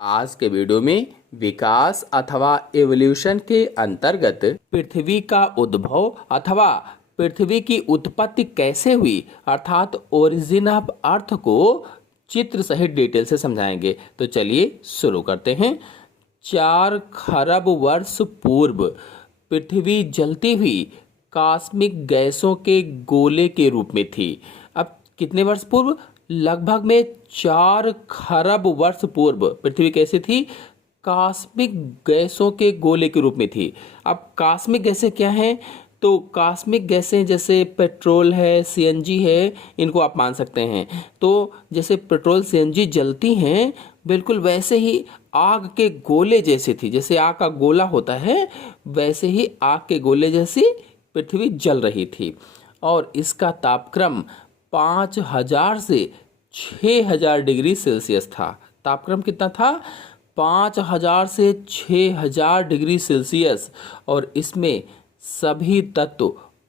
आज के वीडियो में विकास अथवा एवोल्यूशन के अंतर्गत पृथ्वी का उद्भव अथवा पृथ्वी की उत्पत्ति कैसे हुई अर्थात ओरिजिन ऑफ अर्थ को चित्र सहित डिटेल से समझाएंगे। तो चलिए शुरू करते हैं। 4 खरब वर्ष पूर्व पृथ्वी जलती हुई कॉस्मिक गैसों के गोले के रूप में थी। अब कितने वर्ष पूर्व? लगभग में 4 खरब वर्ष पूर्व पृथ्वी कैसी थी? कॉस्मिक गैसों के गोले के रूप में थी। अब कॉस्मिक गैसें क्या हैं? तो कॉस्मिक गैसें जैसे पेट्रोल है, सीएनजी है, इनको आप मान सकते हैं। तो जैसे पेट्रोल सीएनजी जलती हैं, बिल्कुल वैसे ही आग के गोले जैसे थी। जैसे आग का गोला होता है, वैसे ही आग के गोले जैसी पृथ्वी जल रही थी। और इसका तापक्रम 5000 से 6000 डिग्री सेल्सियस था। तापक्रम कितना था? 5000 से 6000 डिग्री सेल्सियस। और इसमें सभी तत्व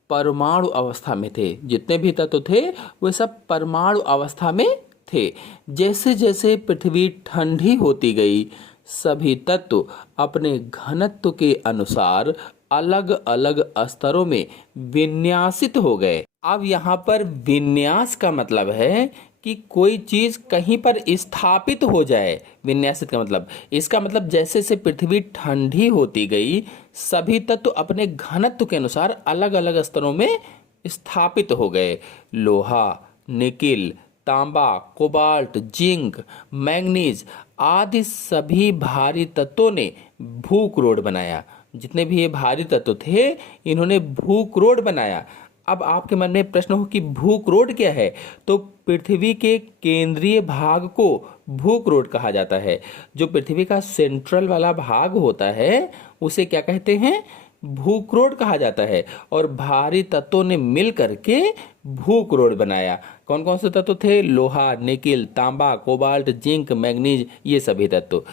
परमाणु अवस्था में थे। जितने भी तत्व थे वे सब परमाणु अवस्था में थे। जैसे जैसे पृथ्वी ठंडी होती गई, सभी तत्व अपने घनत्व के अनुसार अलग अलग स्तरों में विन्यासित हो गए। अब यहाँ पर विन्यास का मतलब है कि कोई चीज कहीं पर स्थापित हो जाए। विन्यासित का मतलब, इसका मतलब जैसे जैसे पृथ्वी ठंडी होती गई, सभी तत्व अपने घनत्व के अनुसार अलग अलग स्तरों में स्थापित हो गए। लोहा, निकिल, तांबा, कोबाल्ट, जिंक, मैंगनीज आदि सभी भारी तत्वों ने भूकरोड बनाया। जितने भी ये भारी तत्व थे, इन्होंने भूकरोड बनाया। अब आपके मन में प्रश्न हो कि भूकरोड क्या है? तो पृथ्वी के केंद्रीय भाग को भूकरोड कहा जाता है। जो पृथ्वी का सेंट्रल वाला भाग होता है, उसे क्या कहते हैं? भूकरोड कहा जाता है। और भारी तत्वों ने मिल करके भूकरोड बनाया। कौन कौन से तत्व थे? लोहा, निकिल, तांबा, कोबाल्ट, जिंक, मैंगनीज, ये सभी तत्व।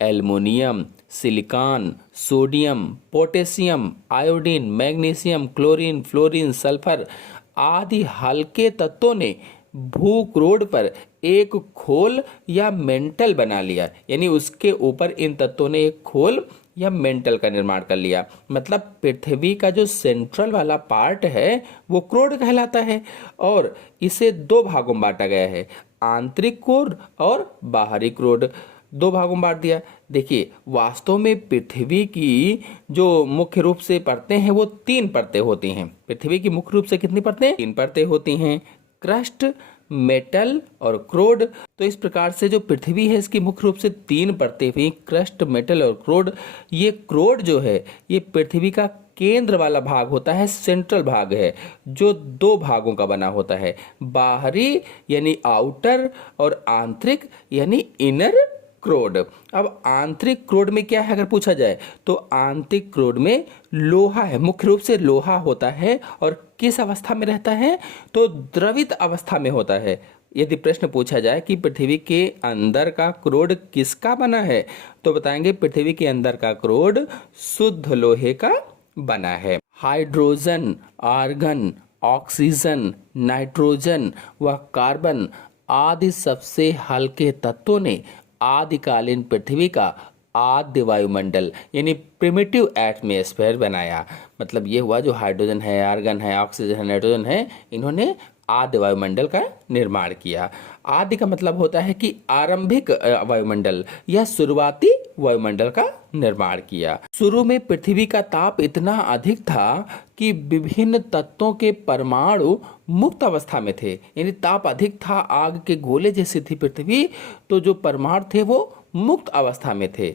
Aluminium, silicon, sodium, potassium, iodine, magnesium, chlorine, fluorine, sulphur आदि हल्के तत्वों ने भूकरोड पर एक खोल या मेंटल बना लिया। यानी उसके ऊपर इन तत्वों ने एक खोल या मेंटल का निर्माण कर लिया। मतलब पृथ्वी का जो सेंट्रल वाला पार्ट है वो क्रोड कहलाता है। और इसे 2 भागों में बांटा गया है, आंतरिक क्रोड और बाहरी क्रोड। 2 भागों में बांट दिया। देखिए, वास्तव में पृथ्वी की जो मुख्य रूप से परतें हैं वो 3 परतें होती हैं। पृथ्वी की मुख्य रूप से कितनी परतें? 3 परतें होती हैं, क्रस्ट, मेटल और क्रोड। तो इस प्रकार से जो पृथ्वी है इसकी मुख्य रूप से 3 परतें हुई, क्रस्ट, मेटल और क्रोड। ये क्रोड जो है ये पृथ्वी का केंद्र वाला भाग होता है, सेंट्रल भाग है, जो 2 भागों का बना होता है, बाहरी यानी आउटर और आंतरिक यानी इनर क्रोड। अब आंतरिक क्रोड में क्या है अगर पूछा जाए, तो आंतरिक क्रोड में लोहा है, मुख्य रूप से लोहा होता है। और किस अवस्था में रहता है? तो द्रवित अवस्था में होता है। यदि प्रश्न पूछा जाए कि पृथ्वी के अंदर का क्रोड किसका बना है, तो बताएंगे पृथ्वी के अंदर का क्रोड शुद्ध लोहे का बना है। हाइड्रोजन, आर्गन, ऑक्सीजन, नाइट्रोजन व कार्बन आदि सबसे हल्के तत्वों ने आदिकालीन पृथ्वी का आद्य वायुमंडल यानी प्रिमिटिव एटमॉस्फेयर बनाया। मतलब ये हुआ, जो हाइड्रोजन है, आर्गन है, ऑक्सीजन है, नाइट्रोजन है, इन्होंने आद्य वायुमंडल का निर्माण किया। आदि का मतलब होता है कि आरंभिक वायुमंडल या शुरुआती वायुमंडल का निर्माण किया। शुरू में पृथ्वी का ताप इतना अधिक था कि विभिन्न तत्वों के परमाणु मुक्त अवस्था में थे। यानी ताप अधिक था, आग के गोले जैसी थी पृथ्वी, तो जो परमाणु थे वो मुक्त अवस्था में थे।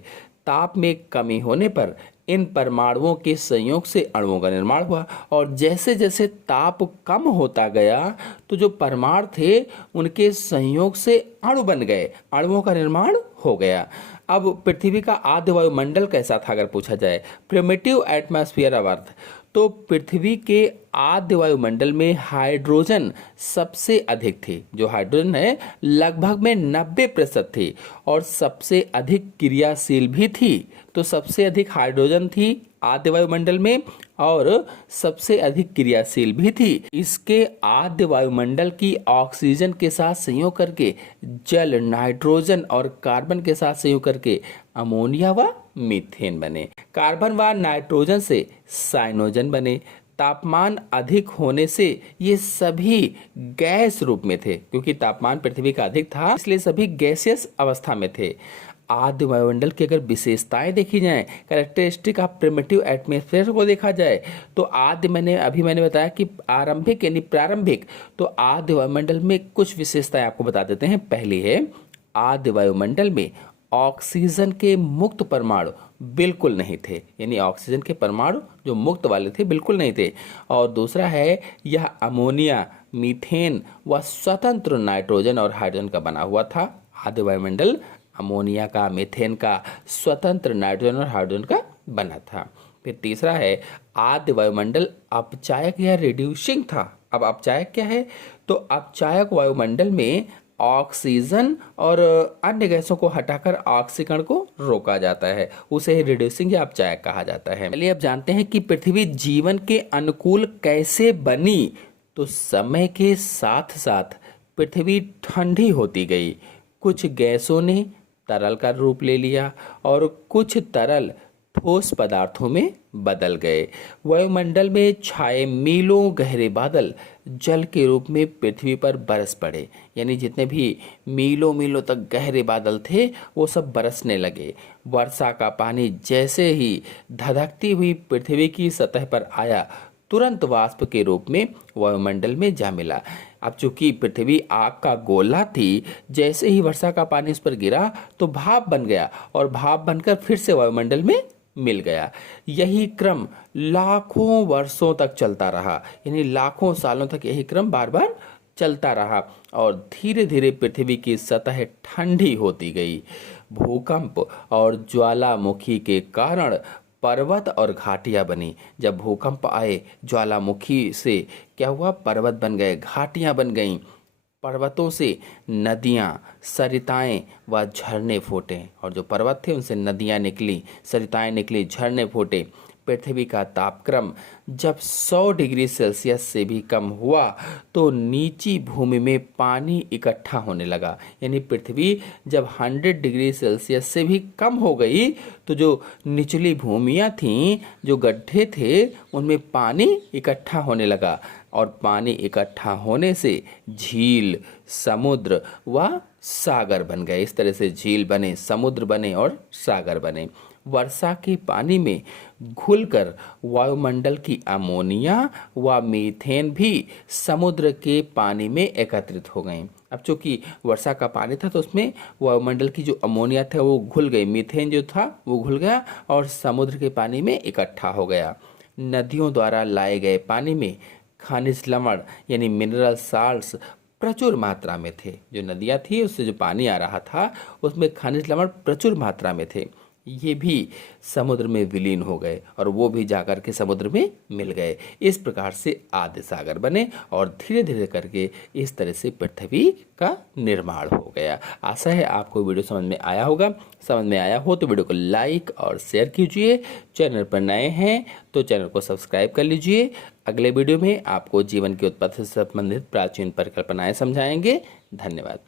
ताप में कमी होने पर इन परमाणुओं के संयोग से अणुओं का निर्माण हुआ। और जैसे जैसे ताप कम होता गया, तो जो परमाणु थे उनके संयोग से अणु बन गए, अणुओं का निर्माण हो गया। अब पृथ्वी का आद्य वायुमंडल कैसा था अगर पूछा जाए, प्रिमिटिव एटमॉस्फेयर ऑफ अर्थ, तो पृथ्वी के आद्य वायुमंडल में हाइड्रोजन सबसे अधिक थी। जो हाइड्रोजन है लगभग में 90% थी और सबसे अधिक क्रियाशील भी थी। तो सबसे अधिक हाइड्रोजन थी आद्य वायुमंडल में और सबसे अधिक क्रियाशील भी थी। इसके आद्य वायुमंडल की ऑक्सीजन के साथ संयोग करके जल, नाइट्रोजन और कार्बन के साथ संयोग करके अमोनिया व मीथेन बने। कार्बन व नाइट्रोजन से साइनोजन बने। तापमान अधिक होने से ये सभी गैस रूप में थे, क्योंकि तापमान पृथ्वी का अधिक था इसलिए सभी गैसियस अवस्था में थे। आद्य वायुमंडल की अगर विशेषताएं देखी जाएं, कैरेक्टरिस्टिक ऑफ प्रिमिटिव एटमॉस्फेयर को देखा जाए तो आद्य मैंने बताया कि आरंभिक यानी प्रारंभिक, तो आद्य वायुमंडल में कुछ विशेषताएं आपको बता देते हैं। पहली है, आद्य वायुमंडल में ऑक्सीजन के मुक्त परमाणु बिल्कुल नहीं थे, यानी ऑक्सीजन के परमाणु जो मुक्त वाले थे बिल्कुल नहीं थे। और दूसरा है, यह अमोनिया, मीथेन व स्वतंत्र नाइट्रोजन और हाइड्रोजन का बना हुआ था। आद्य वायुमंडल अमोनिया का, मीथेन का, स्वतंत्र नाइट्रोजन और हाइड्रोजन का बना था। फिर तीसरा है, आद्य वायुमंडल अपचायक या रिड्यूसिंग था। अब अपचायक क्या है? तो अपचायक वायुमंडल में ऑक्सीजन और अन्य गैसों को हटाकर ऑक्सीकरण को रोका जाता है, उसे रिड्यूसिंग या अपचायक कहा जाता है। चलिए अब जानते हैं कि पृथ्वी जीवन के अनुकूल कैसे बनी। तो समय के साथ साथ पृथ्वी ठंडी होती गई। कुछ गैसों ने तरल का रूप ले लिया और कुछ तरल ठोस पदार्थों में बदल गए। वायुमंडल में छाए मीलों गहरे बादल जल के रूप में पृथ्वी पर बरस पड़े, यानी जितने भी मीलों मीलों तक गहरे बादल थे वो सब बरसने लगे। वर्षा का पानी जैसे ही धधकती हुई पृथ्वी की सतह पर आया, तुरंत वाष्प के रूप में वायुमंडल में जा मिला। अब चूंकि पृथ्वी आग का गोला थी, जैसे ही वर्षा का पानी उस पर गिरा तो भाप बन गया और भाप बनकर फिर से वायुमंडल में मिल गया। यही क्रम लाखों वर्षों तक चलता रहा, यानी लाखों सालों तक यही क्रम बार बार चलता रहा और धीरे धीरे पृथ्वी की सतह ठंडी होती गई। भूकंप और ज्वालामुखी के कारण पर्वत और घाटियां बनी। जब भूकंप आए, ज्वालामुखी से क्या हुआ? पर्वत बन गए, घाटियां बन गईं। पर्वतों से नदियां, सरिताएं व झरने फूटे, और जो पर्वत थे उनसे नदियां निकली, सरिताएं निकली, झरने फूटे। पृथ्वी का तापक्रम जब 100 डिग्री सेल्सियस से भी कम हुआ तो नीची भूमि में पानी इकट्ठा होने लगा, यानी पृथ्वी जब 100 डिग्री सेल्सियस से भी कम हो गई तो जो निचली भूमियां थीं, जो गड्ढे थे, उनमें पानी इकट्ठा होने लगा और पानी इकट्ठा होने से झील, समुद्र व सागर बन गए। इस तरह से झील बने, समुद्र बने और सागर बने। वर्षा के पानी में घुलकर वायुमंडल की अमोनिया व मीथेन भी समुद्र के पानी में एकत्रित हो गई। अब चूंकि वर्षा का पानी था तो उसमें वायुमंडल की जो अमोनिया था वो घुल गई, मीथेन जो था वो घुल गया और समुद्र के पानी में इकट्ठा हो गया। नदियों द्वारा लाए गए पानी में खनिज लवण यानी मिनरल साल्ट्स प्रचुर मात्रा में थे। जो नदियाँ थी उससे जो पानी आ रहा था उसमें खनिज लवण प्रचुर मात्रा में थे। ये भी समुद्र में विलीन हो गए और वो भी जाकर के समुद्र में मिल गए। इस प्रकार से आद्य सागर बने और धीरे धीरे करके इस तरह से पृथ्वी का निर्माण हो गया। आशा है आपको वीडियो समझ में आया होगा। समझ में आया हो तो वीडियो को लाइक और शेयर कीजिए। चैनल पर नए हैं तो चैनल को सब्सक्राइब कर लीजिए। अगले वीडियो में आपको जीवन की उत्पत्ति से संबंधित प्राचीन परिकल्पनाएं समझाएंगे। धन्यवाद।